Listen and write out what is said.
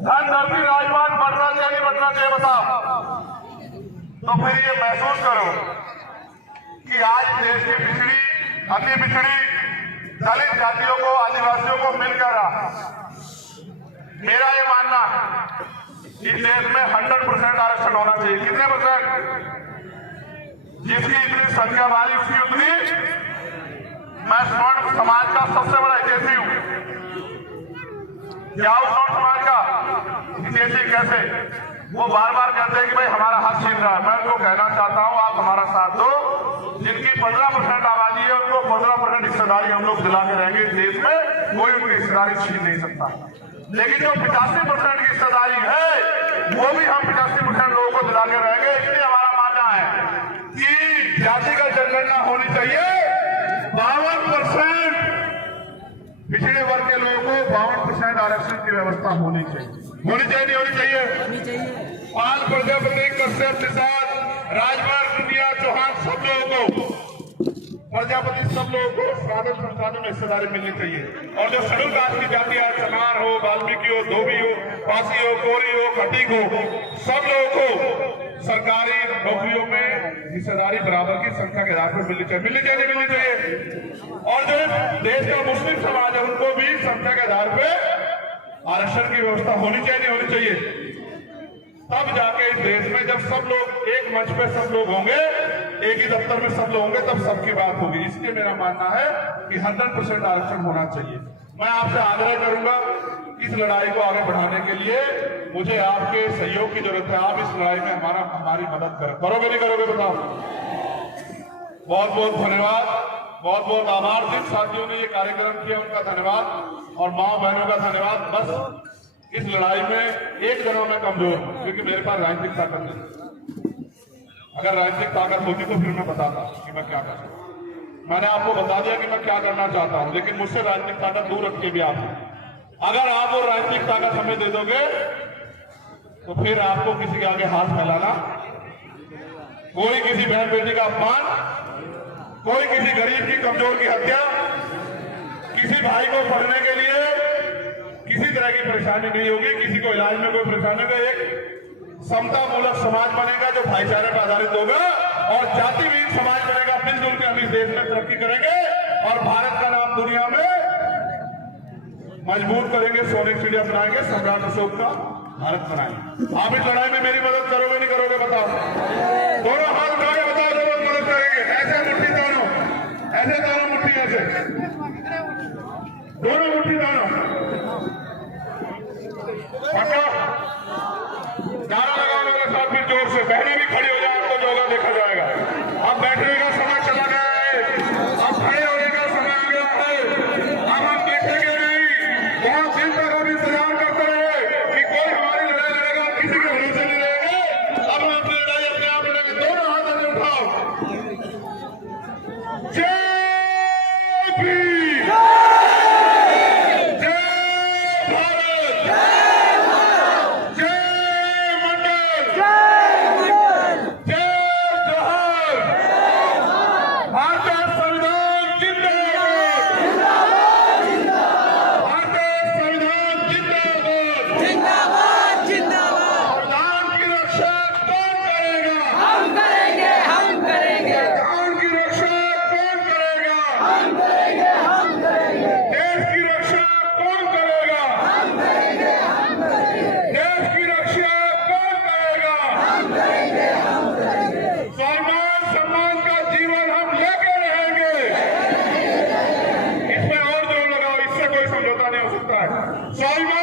धन धरती राजमान बढ़ना चाहिए नहीं बढ़ना चाहिए बताओ। तो फिर ये महसूस करो कि आज देश की पिछड़ी अति पिछड़ी दलित जातियों को आदिवासियों को मिल क्या रहा। मेरा ये मानना इस देश में 100% आरक्षण होना चाहिए। कितने परसेंट? जिसकी इतनी संख्या वाली उसकी उतनी। मैं स्वर्ण समाज का सबसे बड़ा हितैषी हूं। क्या हूं स्वर्ण समाज का हितैषी? कैसे? वो बार बार कहते हैं कि भाई हमारा हक छीन रहा है। मैं उनको कहना चाहता हूं आप हमारा साथ दो। जिनकी 15% आबादी है उनको 15% हिस्सेदारी हम लोग दिला के रहेंगे। इस देश में कोई उनकी हिस्सेदारी छीन नहीं सकता। लेकिन जो 85% की हिस्सेदारी है वो भी हम 85% लोगों को दिला के रहेंगे। इसलिए हमारा मानना है कि जातिगत जनगणना होनी चाहिए। 52% पिछड़े वर्ग के लोगों को 52% आरक्षण की व्यवस्था होनी चाहिए। होनी चाहिए नहीं होनी चाहिए? पाल प्रजापति, कश्यप, निषाद, राजभर, दुनिया, चौहान सब लोगों को, प्रजापति सब लोगों को साधन संसाधन में हिस्सेदारी मिलनी चाहिए। और जो शेड्यूल कास्ट की जाति है, चमार हो, वाल्मीकि हो, धोबी हो, पासी हो, कोरी हो, खटीक हो, सब लोगों को सरकारी नौकरियों में हिस्सेदारी बराबर की संख्या के आधार पर मिलनी चाहिए। मिलनी चाहिए नहीं मिलनी चाहिए? और जो देश का मुस्लिम समाज है उनको भी संख्या के आधार पर आरक्षण की व्यवस्था होनी चाहिए नहीं होनी चाहिए? तब जाके इस देश में जब सब लोग एक मंच पे सब लोग होंगे, एक ही दफ्तर में सब लोग होंगे, तब सबकी बात होगी। इसलिए मेरा मानना है कि 100% आरक्षण होना चाहिए। मैं आपसे आग्रह करूंगा इस लड़ाई को आगे बढ़ाने के लिए मुझे आपके सहयोग की जरूरत है। आप इस लड़ाई में हमारी मदद करें। करोगे नहीं करोगे बताओ? बहुत बहुत धन्यवाद, बहुत बहुत आभार। जिन साथियों ने ये कार्यक्रम किया उनका धन्यवाद और माँ बहनों का धन्यवाद। बस इस लड़ाई में एक जगह मैं कमजोर हूं क्योंकि मेरे पास राजनीतिक ताकत नहीं। अगर राजनीतिक ताकत होती तो फिर मैं बताता कि मैं क्या कर सकता हूं। मैंने आपको बता दिया कि मैं क्या करना चाहता हूं, लेकिन मुझसे राजनीतिक ताकत दूर रख के भी आप, अगर आप वो राजनीतिक ताकत हमें दे दोगे तो फिर आपको किसी के आगे हाथ फैलाना, कोई किसी बहन बेटी का अपमान, कोई किसी गरीब की कमजोर की हत्या, किसी भाई को पढ़ने के लिए किसी तरह की परेशानी नहीं होगी, किसी को इलाज में कोई परेशानी नहीं। एक समता मूलक समाज बनेगा जो भाईचारे पर आधारित होगा और जाति विहीन समाज बनेगा। मिलजुल के हम इस देश में तरक्की करेंगे और भारत का नाम दुनिया में मजबूत करेंगे, सोने की चिड़िया बनाएंगे, सम्राट अशोक का भारत बनाएंगे। आप इस लड़ाई में मेरी मदद करोगे नहीं करोगे बताओ? दोनों हाथ उठा के बताओ जरूर मदद करेंगे। ऐसे मुट्ठी दोनों, ऐसे दोनों मुट्ठी, ऐसे दोनों मुट्ठी दोनों। नारा लगाने वाले साथ में जोर से, बहनें भी खड़ी हो जाए, आपको योगा देखा जाएगा। अब बैठने का समय चला गया है, अब खड़े होने का समय आ गया है। अब हम देखेंगे नहीं, बहुत दिन तक हम इंतजार करते रहे कि कोई हमारी लड़ाई लड़ेगा, किसी के भरोसे नहीं रहेंगे। अब हम अपनी लड़ाई अपने आप लड़ेंगे। दोनों हाथ आगे उठाओ। जय भीम, जय भारत, स्वाभिमान